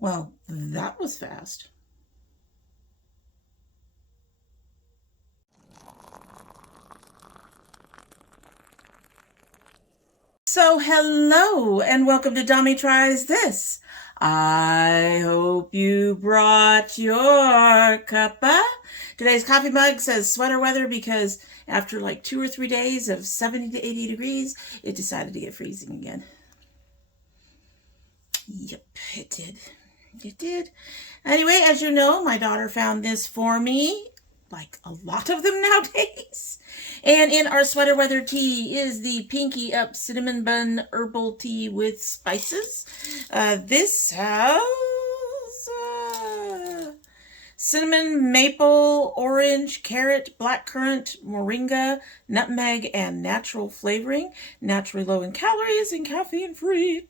Well, that was fast. So hello and welcome to domytriesthis. I hope you brought your cuppa. Today's coffee mug says sweater weather because after like 2 or 3 days of 70 to 80 degrees, it decided to get freezing again. Yep, it did. It did. Anyway, as you know, my daughter found this for me, like a lot of them nowadays. And in our sweater weather tea is the Pinky Up Cinnamon Bun Herbal Tea with Spices. This has cinnamon, maple, orange, carrot, blackcurrant, moringa, nutmeg, and natural flavoring. Naturally low in calories and caffeine free.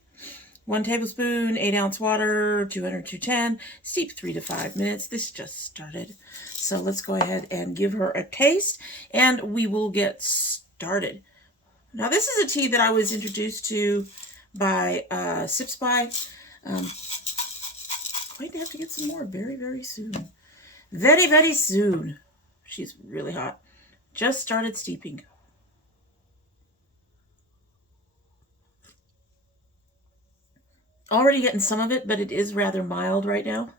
1 tablespoon, 8-ounce water, 200 to 210, steep 3 to 5 minutes. This just started. So let's go ahead and give her a taste and we will get started. Now this is a tea that I was introduced to by Sips By. Going to have to get some more very, very soon. Very, very soon. She's really hot. Just started steeping. Already getting some of it, but it is rather mild right now.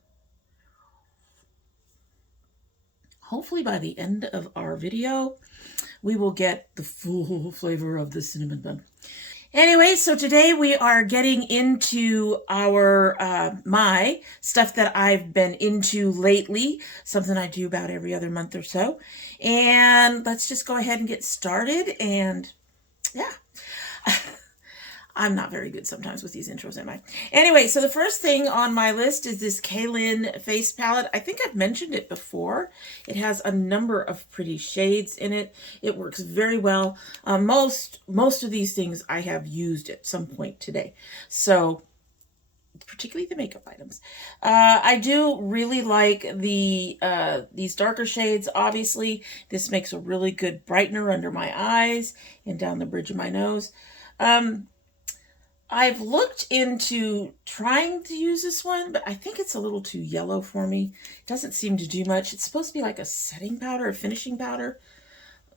Hopefully by the end of our video, we will get the full flavor of the cinnamon bun. Anyway, so today we are getting into our my stuff that I've been into lately, something I do about every other month or so. And let's just go ahead and get started. And yeah. I'm not very good sometimes with these intros, am I? Anyway, so the first thing on my list is this Cailyn face palette. I think I've mentioned it before. It has a number of pretty shades in it. It works very well. Most of these things I have used at some point today. So particularly the makeup items. I do really like these darker shades. Obviously, this makes a really good brightener under my eyes and down the bridge of my nose. I've looked into trying to use this one, but I think it's a little too yellow for me. It doesn't seem to do much. It's supposed to be like a setting powder, a finishing powder.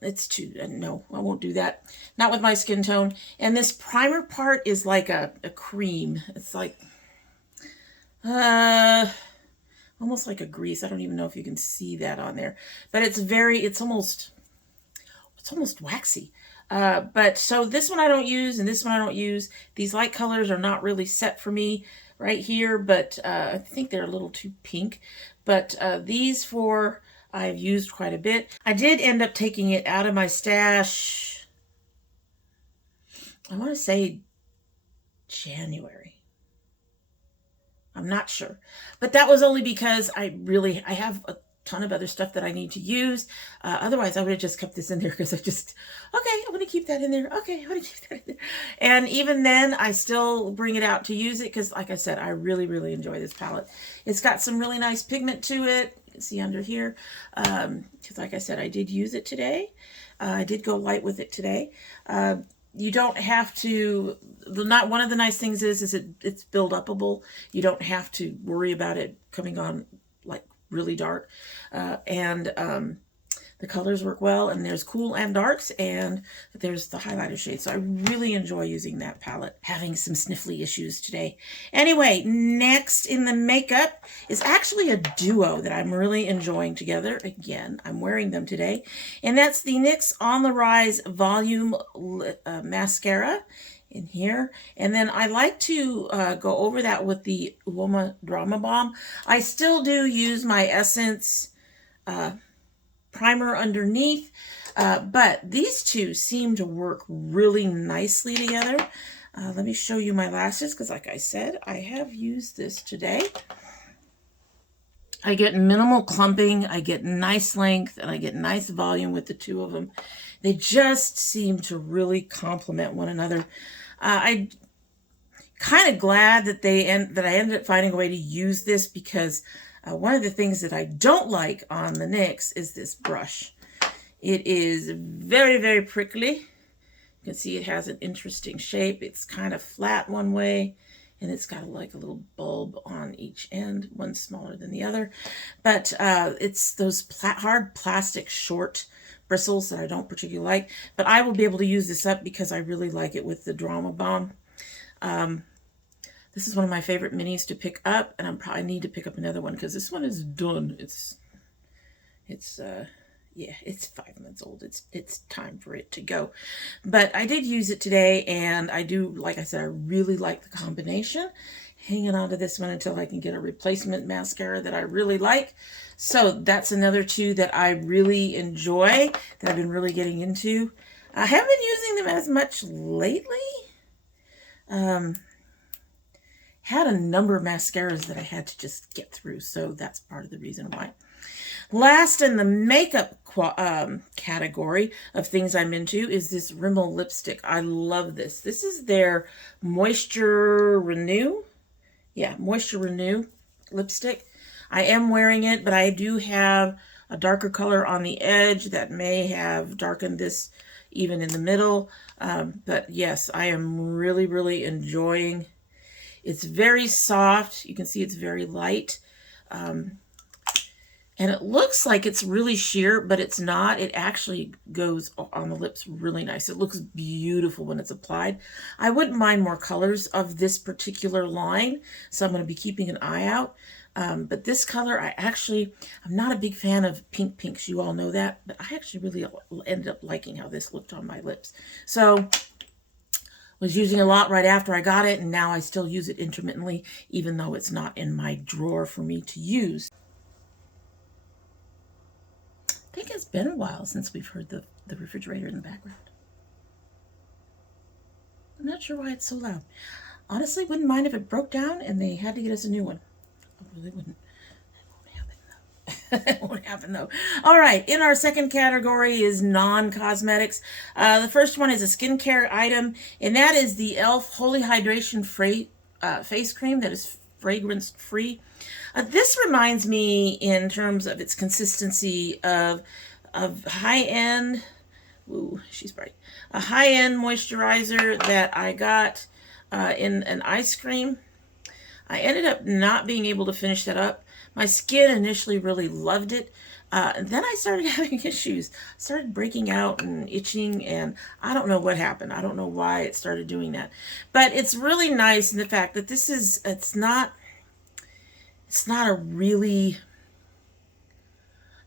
It's too, no, I won't do that. Not with my skin tone. And this primer part is like a cream. It's like, almost like a grease. I don't even know if you can see that on there. But it's almost waxy. But so this one I don't use and this one I don't use. These light colors are not really set for me right here, but I think they're a little too pink. But these four I've used quite a bit. I did end up taking it out of my stash, I want to say January. I'm not sure. But that was only because I have a ton of other stuff that I need to use. Otherwise, I would have just kept this in there because okay, I'm going to keep that in there. Okay, I'm going to keep that in there. And even then, I still bring it out to use it because, like I said, I really, really enjoy this palette. It's got some really nice pigment to it. You can see under here. Because, like I said, I did use it today. I did go light with it today. You don't have to, not one of the nice things is it's build upable. You don't have to worry about it coming on like really dark. The colors work well, and there's cool and darks, and there's the highlighter shade. So I really enjoy using that palette. Having some sniffly issues today. Anyway, next in the makeup is actually a duo that I'm really enjoying together. Again, I'm wearing them today. And that's the NYX On the Rise Volume Mascara in here. And then I like to go over that with the Uoma Drama Bomb. I still do use my Essence primer underneath, but these two seem to work really nicely together. Let me show you my lashes because, like I said, I have used this today. I get minimal clumping, I get nice length, and I get nice volume with the two of them. They just seem to really complement one another. I'm kind of glad that I ended up finding a way to use this because one of the things that I don't like on the NYX is this brush. It is very, very prickly. You can see it has an interesting shape. It's kind of flat one way And it's got like a little bulb on each end, one smaller than the other. But it's those hard plastic short bristles that I don't particularly like. But I will be able to use this up because I really like it with the Drama Bomb. This is one of my favorite minis to pick up, and I'm probably need to pick up another one because this one is done. Yeah, it's 5 months old. It's time for it to go. But I did use it today, and I do, like I said, I really like the combination. Hanging on to this one until I can get a replacement mascara that I really like. So that's another two that I really enjoy, that I've been really getting into. I haven't been using them as much lately. Had a number of mascaras that I had to just get through, so that's part of the reason why. Last in the makeup category of things I'm into is this Rimmel lipstick. I love this. This is their Moisture Renew. Yeah, Moisture Renew lipstick. I am wearing it, but I do have a darker color on the edge that may have darkened this even in the middle. But yes, I am really, really enjoying. It's very soft. You can see it's very light. And it looks like it's really sheer, but it's not. It actually goes on the lips really nice. It looks beautiful when it's applied. I wouldn't mind more colors of this particular line, so I'm going to be keeping an eye out. But this color, I'm not a big fan of pinks. You all know that, but I actually really ended up liking how this looked on my lips. So was using a lot right after I got it, and now I still use it intermittently, even though it's not in my drawer for me to use. I think it's been a while since we've heard the refrigerator in the background. I'm not sure why it's so loud. Honestly, wouldn't mind if it broke down and they had to get us a new one. I really wouldn't. That won't happen though. All right, in our second category is non-cosmetics. The first one is a skincare item, and that is the e.l.f. Holy Hydration Face Cream that is fragrance-free. This reminds me, in terms of its consistency, of high-end, ooh, she's bright, a high-end moisturizer that I got in an ice cream. I ended up not being able to finish that up. My skin initially really loved it. And then I started having issues. Started breaking out and itching, and I don't know what happened. I don't know why it started doing that. But it's really nice in the fact that this is, it's not a really,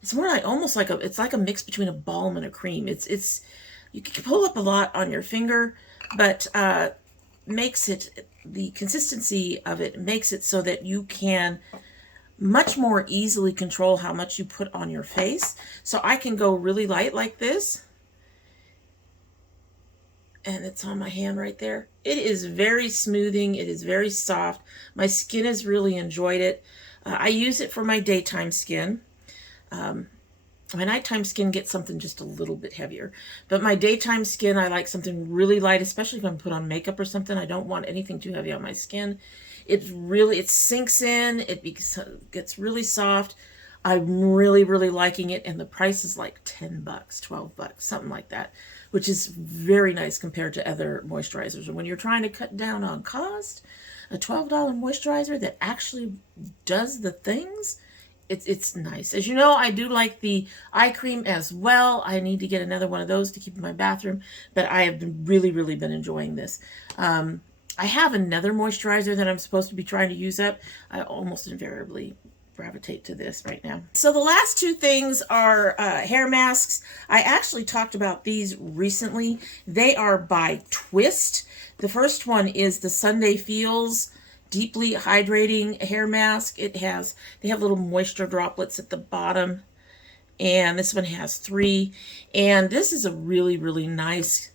it's more like almost like it's like a mix between a balm and a cream. It's you can pull up a lot on your finger, but makes it, the consistency of it makes it so that you can much more easily control how much you put on your face. So I can go really light like this, and it's on my hand right there. It is very smoothing. It is very soft. My skin has really enjoyed it. I use it for my daytime skin. My nighttime skin gets something just a little bit heavier. But my daytime skin, I like something really light, especially if I'm put on makeup or something. I don't want anything too heavy on my skin. It sinks in. It gets really soft. I'm really, really liking it. And the price is like $10, $12, something like that, which is very nice compared to other moisturizers. And when you're trying to cut down on cost, a $12 moisturizer that actually does the things, it's nice. As you know, I do like the eye cream as well. I need to get another one of those to keep in my bathroom, but I have really, really been enjoying this. I have another moisturizer that I'm supposed to be trying to use up. I almost invariably gravitate to this right now. So the last two things are hair masks. I actually talked about these recently. They are by Twist. The first one is the Sunday Feels Deeply Hydrating Hair Mask. They have little moisture droplets at the bottom, and this one has 3. And this is a really, really nice,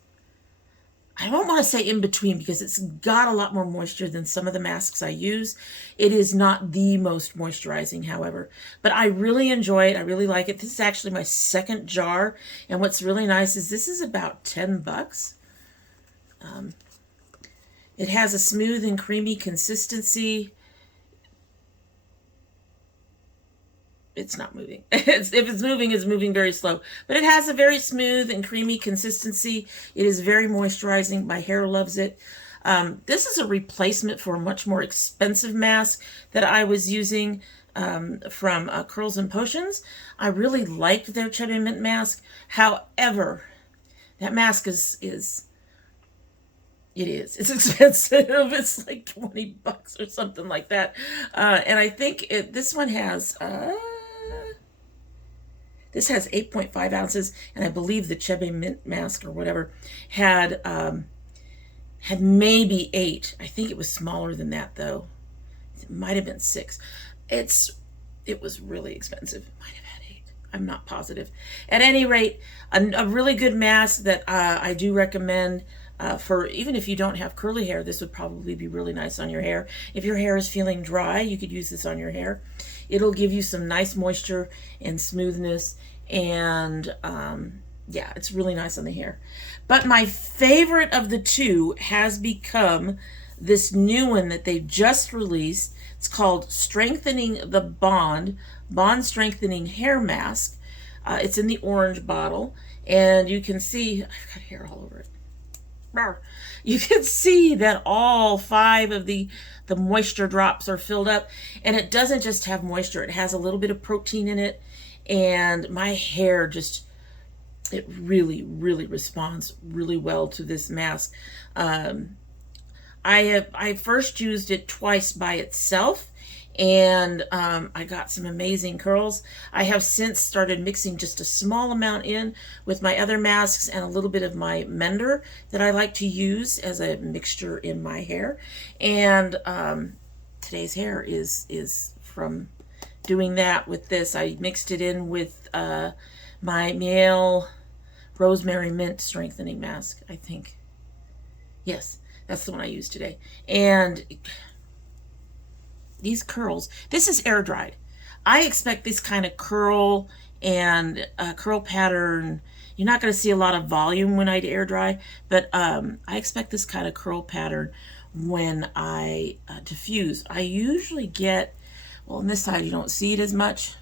I don't want to say in between, because it's got a lot more moisture than some of the masks I use. It is not the most moisturizing, however, but I really enjoy it. I really like it. This is actually my second jar, and what's really nice is this is about $10. It has a smooth and creamy consistency. It's not moving. If it's moving, it's moving very slow. But it has a very smooth and creamy consistency. It is very moisturizing. My hair loves it. This is a replacement for a much more expensive mask that I was using from Curls and Potions. I really liked their Cherry Mint mask. However, that mask is it's expensive. It's like 20 bucks or something like that. And I think this one has, this has 8.5 ounces, and I believe the Chebe Mint mask or whatever had maybe 8. I think it was smaller than that though. It might have been 6. It was really expensive. It might have had 8. I'm not positive. At any rate, a really good mask that I do recommend. For even if you don't have curly hair, this would probably be really nice on your hair. If your hair is feeling dry, you could use this on your hair. It'll give you some nice moisture and smoothness, and yeah, it's really nice on the hair. But my favorite of the two has become this new one that they just released. It's called Strengthening the Bond Strengthening Hair Mask. It's in the orange bottle, and you can see, I've got hair all over it. You can see that all 5 of the moisture drops are filled up, and it doesn't just have moisture, it has a little bit of protein in it, and my hair just, it really responds really well to this mask. I first used it twice by itself, and I got some amazing curls. I have since started mixing just a small amount in with my other masks and a little bit of my mender that I like to use as a mixture in my hair. And today's hair is from doing that with this. I mixed it in with my e.l.f. Rosemary Mint Strengthening Mask, I think. Yes, that's the one I used today. And these curls, this is air dried. I expect this kind of curl and curl pattern. You're not going to see a lot of volume when I air dry, but I expect this kind of curl pattern when I diffuse. I usually get, well, on this side you don't see it as much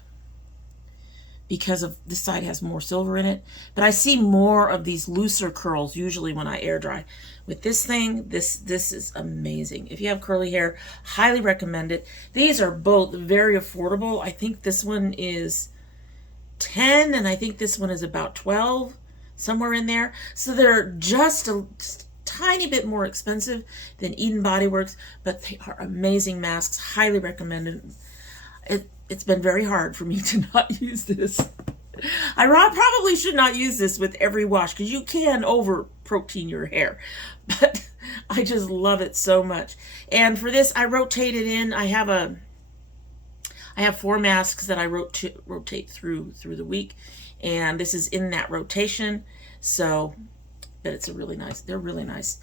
because of this side has more silver in it, but I see more of these looser curls usually when I air dry. With this thing, this is amazing. If you have curly hair, highly recommend it. These are both very affordable. I think this one is 10 and I think this one is about 12, somewhere in there. So they're just a tiny bit more expensive than Eden Body Works, but they are amazing masks. Highly recommended. It's been very hard for me to not use this. I probably should not use this with every wash because you can over protein your hair, but I just love it so much. And for this, I rotate it in. I have 4 masks that I rotate through the week, and this is in that rotation. So, but it's a really nice. They're really nice.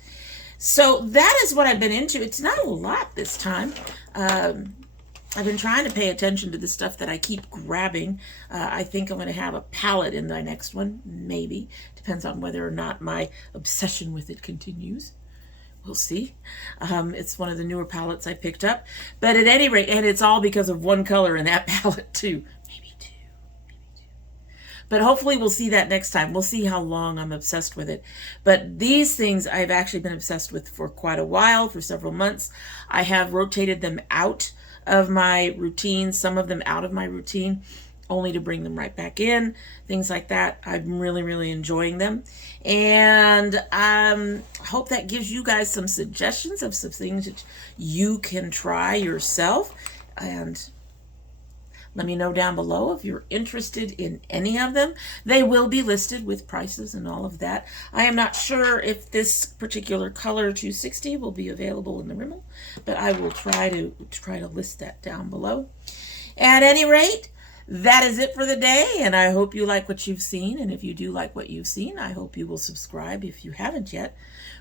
So that is what I've been into. It's not a lot this time. I've been trying to pay attention to the stuff that I keep grabbing. I think I'm going to have a palette in the next one, maybe. Depends on whether or not my obsession with it continues. We'll see. It's one of the newer palettes I picked up. But at any rate, and it's all because of one color in that palette too. Maybe two. But hopefully we'll see that next time. We'll see how long I'm obsessed with it. But these things I've actually been obsessed with for quite a while, for several months. I have rotated them out of my routine, some of them out of my routine, only to bring them right back in, things like that. I'm really enjoying them, and I hope that gives you guys some suggestions of some things that you can try yourself. And let me know down below if you're interested in any of them. They will be listed with prices and all of that. I am not sure if this particular color 260 will be available in the Rimmel, but I will try to list that down below. At any rate, that is it for the day, and I hope you like what you've seen. And if you do like what you've seen, I hope you will subscribe if you haven't yet.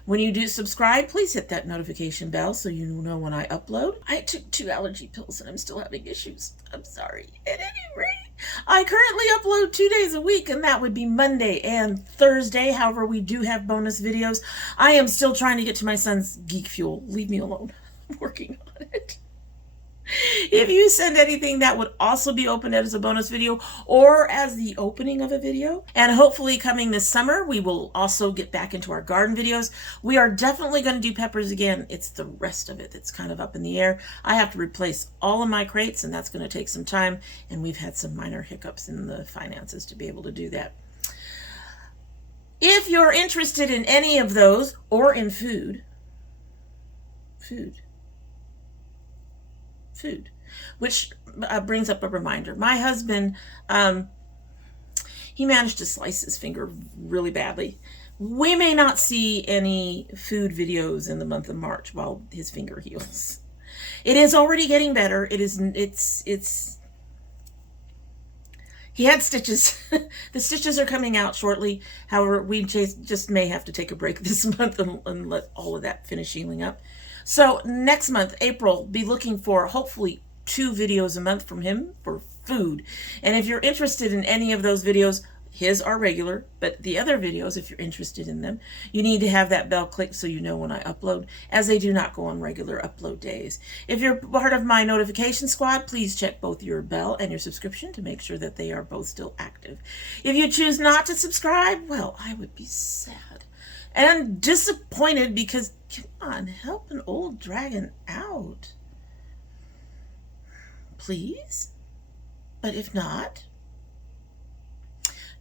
When you do subscribe, please hit that notification bell so you know when I upload. I took 2 allergy pills and I'm still having issues. I'm sorry. At any rate, I currently upload 2 days a week, and that would be Monday and Thursday. However, we do have bonus videos. I am still trying to get to my son's Geek Fuel. Leave me alone. I'm working on it. If you send anything, that would also be opened as a bonus video or as the opening of a video. And hopefully coming this summer, we will also get back into our garden videos. We are definitely going to do peppers again. It's the rest of it that's kind of up in the air. I have to replace all of my crates, and that's going to take some time. And we've had some minor hiccups in the finances to be able to do that. If you're interested in any of those or in food, which brings up a reminder. My husband, he managed to slice his finger really badly. We may not see any food videos in the month of March while his finger heals. It is already getting better. He had stitches. The stitches are coming out shortly. However, we just may have to take a break this month and let all of that finish healing up. So next month, April, be looking for hopefully 2 videos a month from him for food. And if you're interested in any of those videos, his are regular, but the other videos, if you're interested in them, you need to have that bell clicked so you know when I upload, as they do not go on regular upload days. If you're part of my notification squad, please check both your bell and your subscription to make sure that they are both still active. If you choose not to subscribe, well, I would be sad and disappointed because, come on, help an old dragon out. Please? But if not,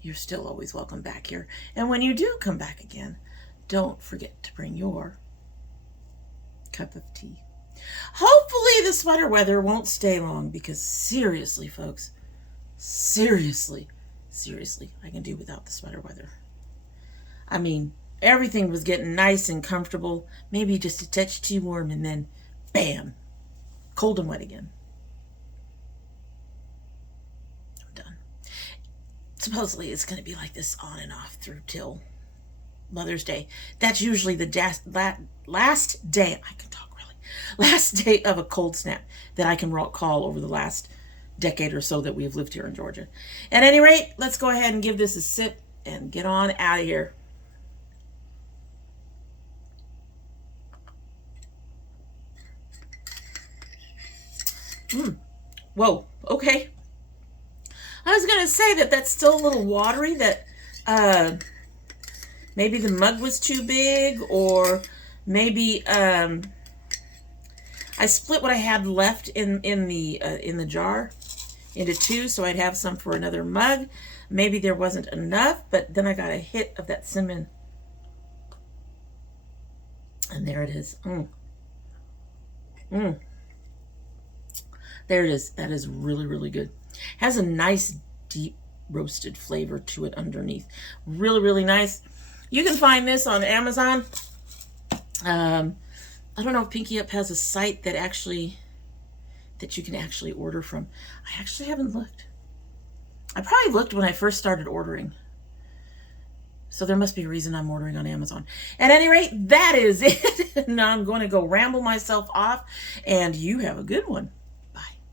you're still always welcome back here. And when you do come back again, don't forget to bring your cup of tea. Hopefully the sweater weather won't stay long because seriously, folks, seriously, I can do without the sweater weather. I mean, everything was getting nice and comfortable, maybe just a touch too warm, and then bam, cold and wet again. Supposedly it's going to be like this on and off through till Mother's Day. That's usually the last day, I can talk really, last day of a cold snap that I can call over the last decade or so that we've lived here in Georgia. At any rate, let's go ahead and give this a sip and get on out of here. Whoa, okay. I was going to say that that's still a little watery, that maybe the mug was too big, or maybe I split what I had left in the jar into 2, so I'd have some for another mug. Maybe there wasn't enough, but then I got a hit of that cinnamon. And there it is. There it is. That is really, really good. Has a nice deep roasted flavor to it underneath. Really, really nice. You can find this on Amazon. I don't know if Pinky Up has a site that you can actually order from. I actually haven't looked. I probably looked when I first started ordering. So there must be a reason I'm ordering on Amazon. At any rate, that is it. Now I'm going to go ramble myself off, and you have a good one.